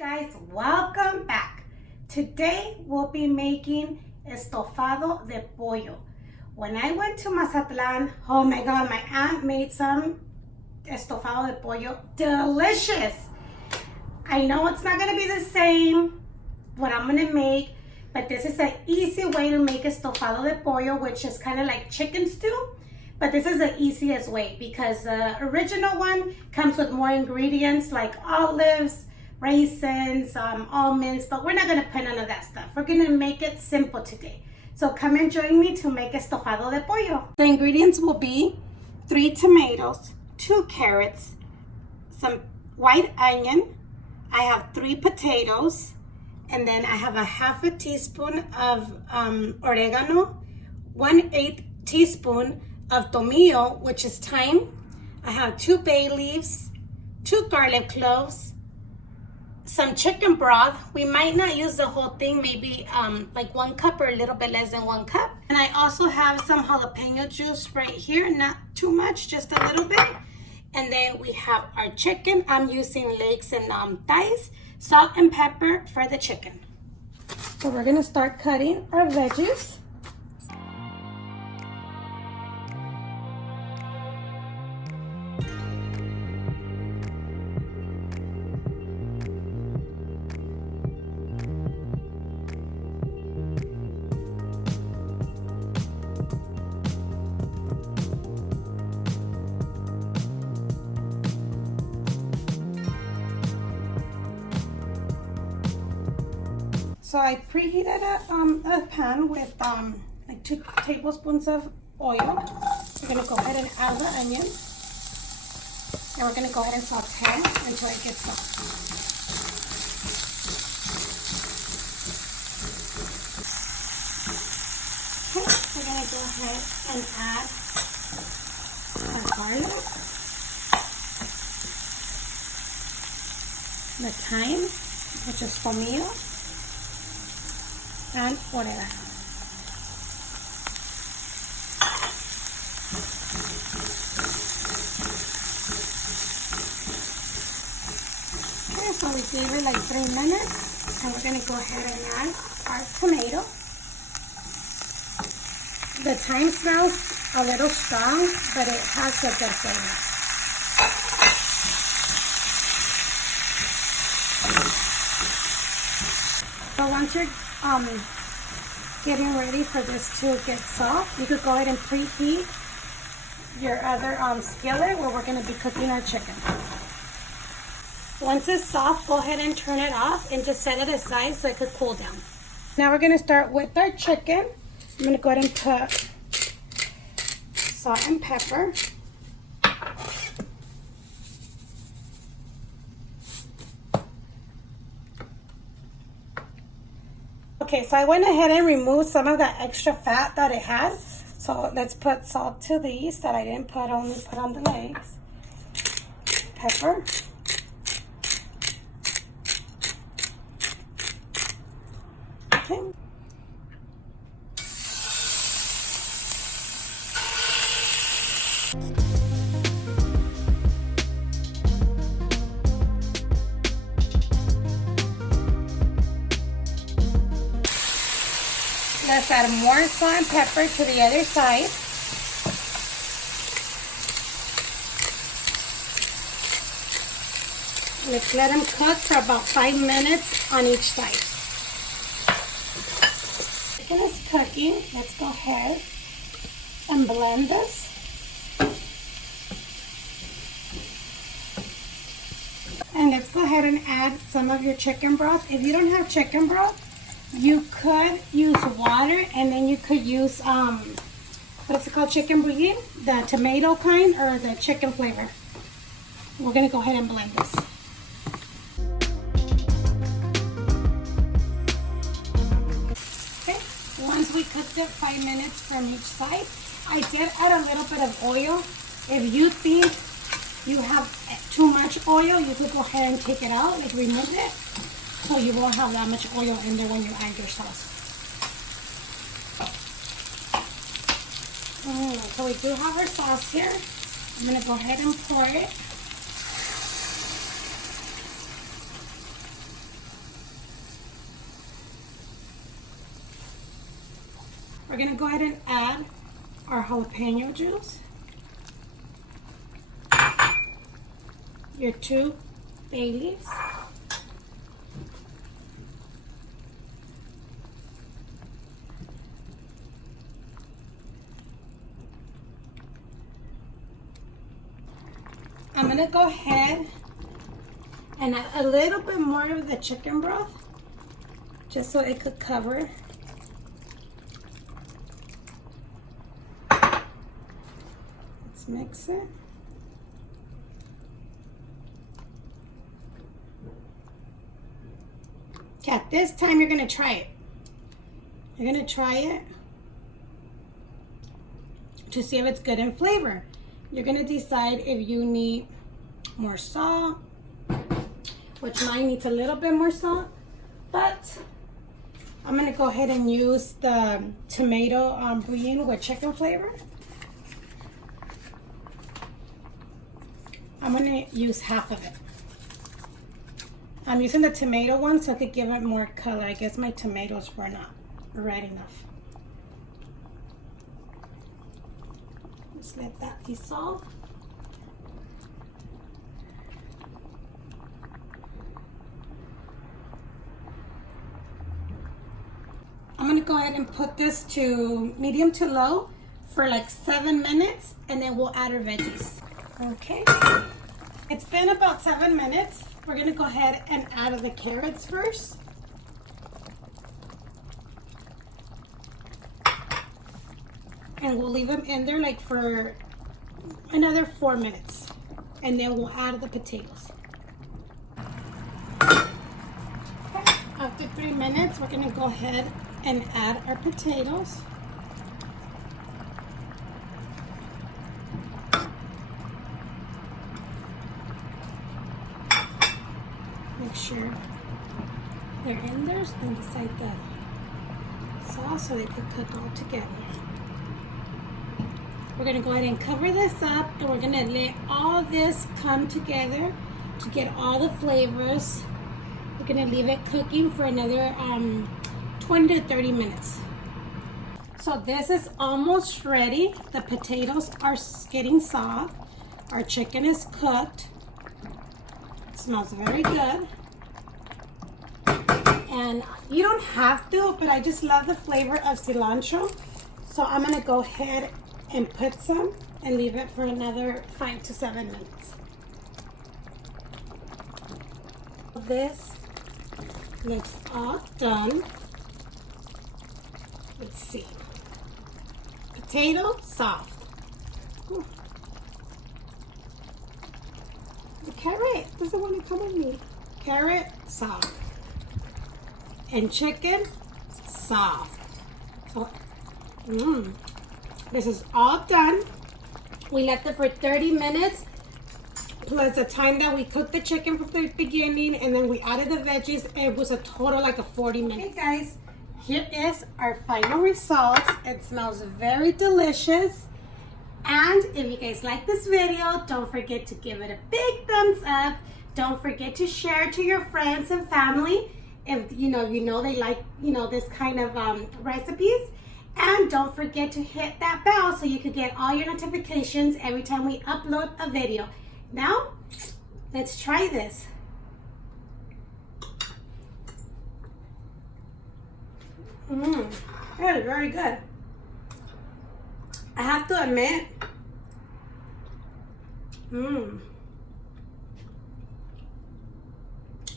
Guys, welcome back. Today we'll be making estofado de pollo. When I went to Mazatlan, oh my god, my aunt made some estofado de pollo. Delicious. I know it's not going to be the same what I'm going to make, but this is an easy way to make estofado de pollo, which is kind of like chicken stew. But this is the easiest way because the original one comes with more ingredients like olives, raisins, almonds, but we're not gonna put none of that stuff. We're gonna make it simple today. So come and join me to make estofado de pollo. The ingredients will be 3 tomatoes, 2 carrots, some white onion, I have 3 potatoes, and then I have a half a teaspoon of oregano, 1/8 teaspoon of tomillo, which is thyme. I have 2 bay leaves, 2 garlic cloves, some chicken broth. We might not use the whole thing, maybe like 1 cup or a little bit less than 1 cup. And I also have some jalapeño juice right here, not too much, just a little bit. And then we have our chicken. I'm using legs and thighs, salt and pepper for the chicken. So we're gonna start cutting our veggies. So I preheated a pan with like 2 tablespoons of oil. We're gonna go ahead and add the onion. And we're gonna go ahead and saute until it gets soft. Okay, we're gonna go ahead and add our garlic, the thyme, which is tomillo, and oregano. Okay, so we gave it like 3 minutes, and we're gonna go ahead and add our tomato. The thyme smells a little strong, but it has a good flavor. So once you're getting ready for this to get soft, you could go ahead and preheat your other skillet where we're going to be cooking our chicken. Once it's soft, go ahead and turn it off and just set it aside so it could cool down. Now we're going to start with our chicken. I'm going to go ahead and put salt and pepper. Okay, so I went ahead and removed some of the extra fat that it has. So let's put salt to these that I didn't put, only put on the legs. Pepper. Okay. Let's add more salt and pepper to the other side. Let's let them cook for about 5 minutes on each side. Chicken is cooking. Let's go ahead and blend this. And let's go ahead and add some of your chicken broth. If you don't have chicken broth, you could use water, and then you could use what's it called, chicken bouillon, the tomato kind or the chicken flavor. We're gonna go ahead and blend this. Okay, once we cooked it 5 minutes from each side, I did add a little bit of oil. If you think you have too much oil, you could go ahead and take it out, like remove it. So you won't have that much oil in there when you add your sauce. So we do have our sauce here. I'm going to go ahead and pour it. We're gonna go ahead and add our jalapeno juice, your 2 bay leaves, I'm gonna go ahead and add a little bit more of the chicken broth just so it could cover. Let's mix it. Okay, at this time you're gonna try it. You're gonna try it to see if it's good in flavor. You're gonna decide if you need more salt, which mine needs a little bit more salt, but I'm gonna go ahead and use the tomato bouillon with chicken flavor. I'm gonna use half of it. I'm using the tomato one so I could give it more color. I guess my tomatoes were not red enough. Just let that dissolve. I'm gonna go ahead and put this to medium to low for like 7 minutes, and then we'll add our veggies. Okay, it's been about 7 minutes. We're gonna go ahead and add the carrots first. And we'll leave them in there like for another 4 minutes. And then we'll add the potatoes. Okay. After 3 minutes, we're gonna go ahead and add our potatoes. Make sure they're in there and beside the sauce so they can cook all together. We're gonna go ahead and cover this up, and we're gonna let all this come together to get all the flavors. We're gonna leave it cooking for another 20 to 30 minutes. So this is almost ready. The potatoes are getting soft. Our chicken is cooked. It smells very good. And you don't have to, but I just love the flavor of cilantro. So I'm gonna go ahead and put some and leave it for another 5 to 7 minutes. This looks all done. Let's see. Potato soft. Ooh. The carrot doesn't want to come with me. Carrot soft. And chicken soft. So, this is all done. We left it for 30 minutes, plus the time that we cooked the chicken from the beginning, and then we added the veggies. It was a total like a 40 minutes. Okay guys, here is our final results. It smells very delicious. And if you guys like this video, don't forget to give it a big thumbs up. Don't forget to share it to your friends and family if you know they like this kind of recipes. And don't forget to hit that bell so you can get all your notifications every time we upload a video. Now, let's try this. That is very good. I have to admit,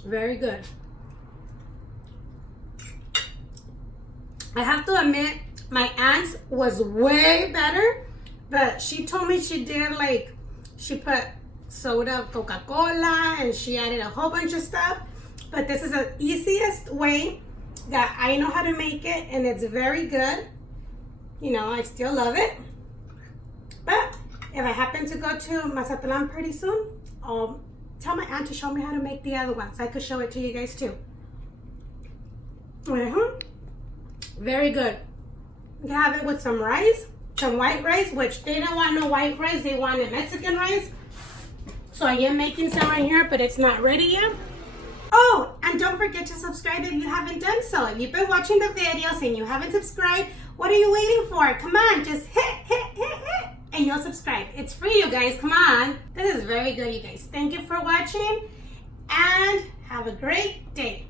very good. I have to admit, my aunt's was way better, but she told me she did she put soda, Coca-Cola, and she added a whole bunch of stuff. But this is the easiest way that I know how to make it, and it's very good. I still love it. But if I happen to go to Mazatlan pretty soon, I'll tell my aunt to show me how to make the other ones. I could show it to you guys too. Very good. You can have it with some rice, some white rice, which they don't want no white rice. They wanted Mexican rice. So I am making some right here, but it's not ready yet. Oh, and don't forget to subscribe if you haven't done so. If you've been watching the videos and you haven't subscribed, What are you waiting for? Come on, just hit, and you'll subscribe. It's free, you guys. Come on. This is very good, you guys. Thank you for watching, and have a great day.